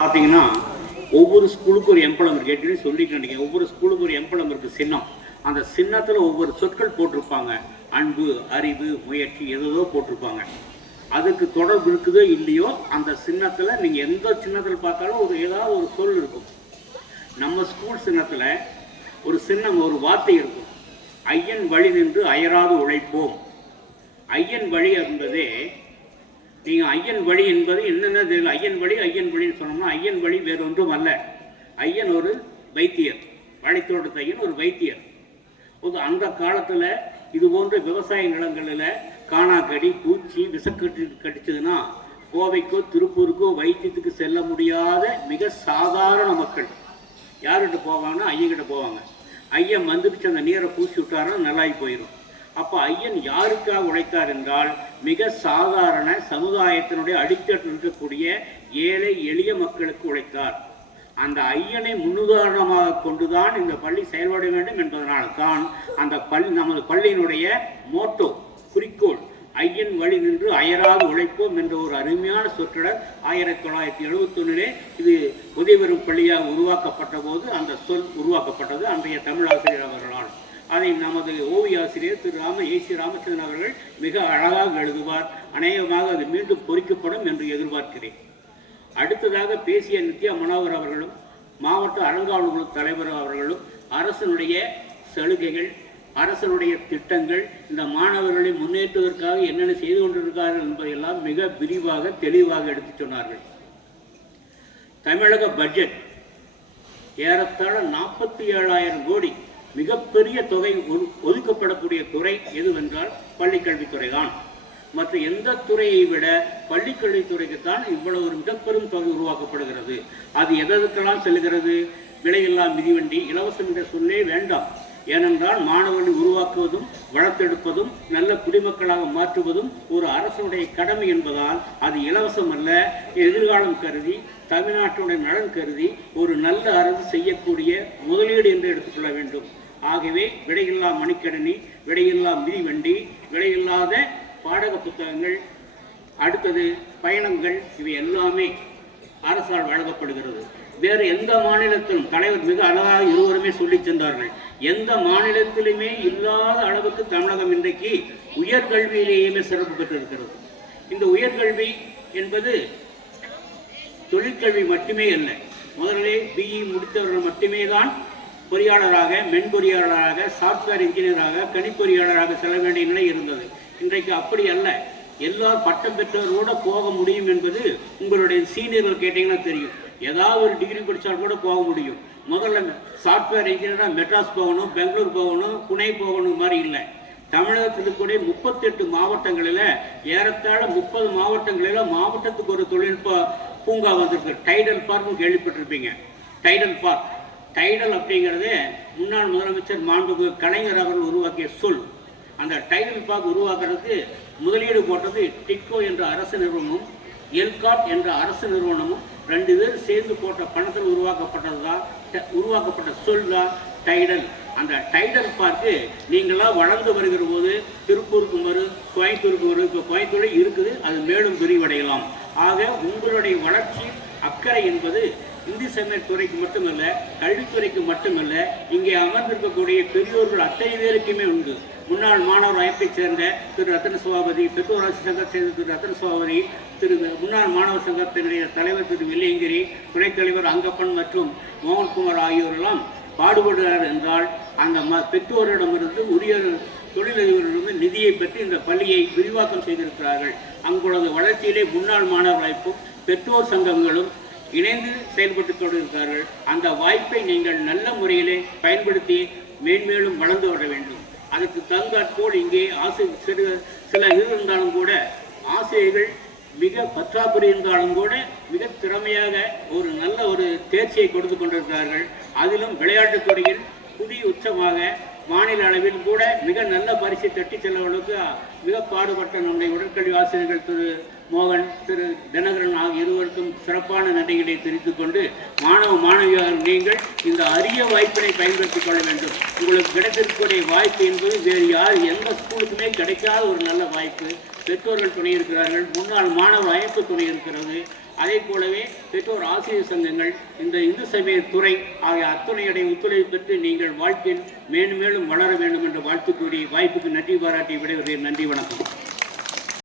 பார்த்தீங்கன்னா ஒவ்வொரு ஸ்கூலுக்கு ஒரு எம்பளம் இருக்குது. ஏற்கனவே சொல்லிட்டு ஒவ்வொரு ஸ்கூலுக்கு ஒரு எம்பளம் இருக்குது, சின்னம். அந்த சின்னத்தில் ஒவ்வொரு சொற்கள் போட்டிருப்பாங்க. அன்பு, அறிவு, முயற்சி, ஏதோ போட்டிருப்பாங்க. அதுக்கு தொடர்பு இருக்குதோ இல்லையோ அந்த சின்னத்தில் நீங்கள் எந்த சின்னத்தில் பார்த்தாலும் ஏதாவது ஒரு சொல் இருக்கும். நம்ம ஸ்கூல் சின்னத்தில் ஒரு சின்னம், ஒரு வார்த்தை இருக்கும். ஐயன் வழி நின்று அயராது உழைப்போம். ஐயன் வழி என்பதே நீங்கள் ஐயன் வழி என்பது என்னென்ன தெரியல. ஐயன் வழின்னு சொன்னோம்னா ஐயன் வழி வேறு ஒன்றும் அல்ல. ஐயன் ஒரு வைத்தியர், வாழைத்தோட்டத்து ஐயன் ஒரு வைத்தியர். அந்த காலத்தில் இது போன்ற விவசாய நிலங்களில் காணாக்கடி, பூச்சி, விஷக்கட்டு கடிச்சதுன்னா கோவைக்கோ திருப்பூருக்கோ வைத்தியத்துக்கு செல்ல முடியாத மிக சாதாரண மக்கள் யார்கிட்ட போவாங்கன்னா ஐயன்கிட்ட போவாங்க. ஐயன் வந்துடுச்சு அந்த நீரை பூசி விட்டாருன்னா நல்லாகி போயிடும். அப்போ ஐயன் யாருக்காக உழைத்தார் என்றால் மிக சாதாரண சமுதாயத்தினுடைய அடித்தட்டில் இருக்கக்கூடிய ஏழை எளிய மக்களுக்கு உழைத்தார். அந்த ஐயனை முன்னுதாரணமாக கொண்டுதான் இந்த பள்ளி செயல்பட வேண்டும் என்பதனால்தான் அந்த நமது பள்ளியினுடைய மோட்டோ, குறிக்கோள், ஐயன் வழி நின்று அயராது உழைப்போம் என்ற ஒரு அருமையான சொற்றொடர் 1971 இது உதவிவரும் பள்ளியாக உருவாக்கப்பட்ட போது அந்த சொல் உருவாக்கப்பட்டது அன்றைய தமிழ் ஆசிரியர் அவர்களால். அதை நமது ஓவிய ஆசிரியர் திரு ஏசி ராமச்சந்திரன் அவர்கள் மிக அழகாக எழுதுவார். அநேகமாக அது மீண்டும் பொறிக்கப்படும் என்று எதிர்பார்க்கிறேன். அடுத்ததாக பேசிய நித்யா மனோகர் அவர்களும் மாவட்ட அறங்காவலர் தலைவர் அவர்களும் அரசனுடைய சலுகைகள், அரசனுடைய திட்டங்கள், இந்த மாணவர்களை முன்னேற்றுவதற்காக என்னென்ன செய்து கொண்டிருக்கிறார்கள் என்பதையெல்லாம் மிக விரிவாக தெளிவாக எடுத்து சொன்னார்கள். தமிழக பட்ஜெட் ஏறத்தாழ 47,000 கோடி மிகப்பெரிய தொகை ஒதுக்கப்படக்கூடிய துறை எதுவென்றால் பள்ளிக்கல்வித்துறை தான். மற்ற எந்த துறையை விட பள்ளிக்கல்வித்துறைக்குத்தான் இவ்வளவு ஒரு மிகப்பெரும் தொகை உருவாக்கப்படுகிறது. அது எதற்கெல்லாம் செல்கிறது? விலையில்லா மிதிவண்டி, இலவசம் என்ற சொல்லே வேண்டாம். ஏனென்றால் மாணவர்களை உருவாக்குவதும் வளர்த்தெடுப்பதும் நல்ல குடிமக்களாக மாற்றுவதும் ஒரு அரசுடைய கடமை என்பதால் அது இலவசம் அல்ல. எதிர்காலம் கருதி, தமிழ்நாட்டுடைய நலன் கருதி ஒரு நல்ல அரசு செய்யக்கூடிய முதலீடு என்று எடுத்துக்கொள்ள வேண்டும். ஆகவே விலையில்லா மணிக்கணினி, விலையில்லா மிதிவண்டி, விலையில்லாத பாடக புத்தகங்கள், அடுத்தது பயணங்கள், இவை எல்லாமே அரசால் வழங்கப்படுகிறது. வேறு எந்த மாநிலத்திலும் தலைவர் மிக அழகாக இருவருமே சொல்லி சென்றார்கள். எந்த மாநிலத்திலுமே இல்லாத அளவுக்கு தமிழகம் இன்றைக்கு உயர்கல்வியிலேயுமே சிறப்பு பெற்றிருக்கிறது. இந்த உயர்கல்வி என்பது தொழிற்கல்வி மட்டுமே அல்ல. முதலிலே பிஇ முடித்தவர்கள் மட்டுமே தான் பொறியாளராக, மென்பொறியாளராக, சாப்ட்வேர் இன்ஜினியராக, கணிப்பொறியாளராக செல்ல வேண்டிய நிலை இருந்தது. இன்றைக்கு அப்படி அல்ல. எல்லா பட்டம் பெற்றவரோட போக முடியும் என்பது உங்களுடைய சீனியர்கள் கேட்டீங்கன்னா தெரியும். ஏதாவது ஒரு டிகிரி படித்தால் கூட போக முடியும். முதல்ல சாஃப்ட்வேர் இன்ஜினியராக மெட்ராஸ் போகணும், பெங்களூர் போகணும், புனே போகணும் மாதிரி இல்லை. தமிழகத்தில் கூட 38 மாவட்டங்களில் ஏறத்தாழ 30 மாவட்டங்களில் மாவட்டத்துக்கு ஒரு தொழில்நுட்ப பூங்கா வந்திருக்கு. டைடல் பார்க்னு கேள்விப்பட்டிருப்பீங்க. டைடல் பார்க், டைடல் அப்படிங்கிறது முன்னாள் முதலமைச்சர் மாண்புமிகு கலைஞர் அவர்கள் உருவாக்கிய சொல். அந்த டைடல் பார்க் உருவாக்குறதுக்கு முதலீடு போட்டது டிட்கோ என்ற அரசு நிறுவனமும் எல்காட் என்ற அரசு நிறுவனமும் 2 பேர் சேர்ந்து போட்ட பணத்தில் உருவாக்கப்பட்ட சொல் தான் டைடல். அந்த டைடல் பார்க்கு நீங்களாம் வளர்ந்து வருகிற போது திருப்பூருக்கு வரும், கோயம்புத்தூருக்கு வரும். இப்போ கோயம்புத்தூரில் இருக்குது, அது மேலும் விரிவடையலாம். ஆக உங்களுடைய வளர்ச்சி அக்கறை என்பது இந்து சமயத் துறைக்கு மட்டுமல்ல, கல்வித்துறைக்கு மட்டுமல்ல, இங்கே அமர்ந்திருக்கக்கூடிய பெரியோர்கள் அத்தனை பேருக்குமே உண்டு. முன்னாள் மாணவர் அமைப்பைச் சேர்ந்த திரு ரத்தன சபாபதி, பெற்றோராட்சி சங்கத்தை சேர்ந்த திரு ரத்தன சபாபதி, முன்னாள் மாணவர் சங்கத்தினுடைய தலைவர் திரு வெள்ளியங்கிரி, துணைத் தலைவர் அங்கப்பன் மற்றும் மோகன்குமார் ஆகியோரெல்லாம் பாடுபடுகிறார் என்றால் அந்த பெற்றோரிடமிருந்து உரிய தொழிலதிபரிடமிருந்து நிதியை பெற்று இந்த பள்ளியை விரிவாக்கம் செய்திருக்கிறார்கள். அங்குள்ளது வளர்ச்சியிலே முன்னாள் மாணவர் அமைப்பும் பெற்றோர் சங்கங்களும் இணைந்து செயல்பட்டு கொண்டிருக்கிறார்கள். அந்த வாய்ப்பை நீங்கள் நல்ல முறையிலே பயன்படுத்தி மேன்மேலும் வளர்ந்து வர வேண்டும். அதுக்கு தங்காற்போல் இங்கே சில இருந்தாலும் கூட ஆசிரியர்கள் மிக பற்றாக்குறை இருந்தாலும் கூட மிக திறமையாக ஒரு நல்ல ஒரு தேர்ச்சியை கொடுத்து கொண்டிருக்கிறார்கள். அதிலும் விளையாட்டுத் துறையில் புதிய உச்சமாக மாநில அளவில் கூட மிக நல்ல பரிசை தட்டி செல்வர்களுக்கு மிக பாடுபட்ட நம்முடைய உடற்கல்வி ஆசிரியர்கள் திரு மோகன், திரு தினகரன் ஆகிய இருவருக்கும் சிறப்பான நன்றிகளை தெரிவித்துக் கொண்டு, மாணவியாக நீங்கள் இந்த அரிய வாய்ப்பினை பயன்படுத்திக் கொள்ள வேண்டும். உங்களுக்கு கிடைத்திருக்கக்கூடிய வாய்ப்பு என்பது வேறு எந்த ஸ்கூலுக்குமே கிடைக்காத ஒரு நல்ல வாய்ப்பு. பெற்றோர்கள் துணை இருக்கிறார்கள், முன்னாள் மாணவர் அமைப்பு துணை இருக்கிறது. அதே போலவே பெற்றோர் ஆசிரியர் சங்கங்கள், இந்த இந்து சமய துறை ஆகிய அத்துணையுடைய ஒத்துழைப்பு பெற்று நீங்கள் வாழ்க்கையில் மேலும் மேலும் வளர வேண்டும் என்று வாழ்த்து கூறி வாய்ப்புக்கு நன்றி பாராட்டி விடைபெறுகிறேன். நன்றி, வணக்கம்.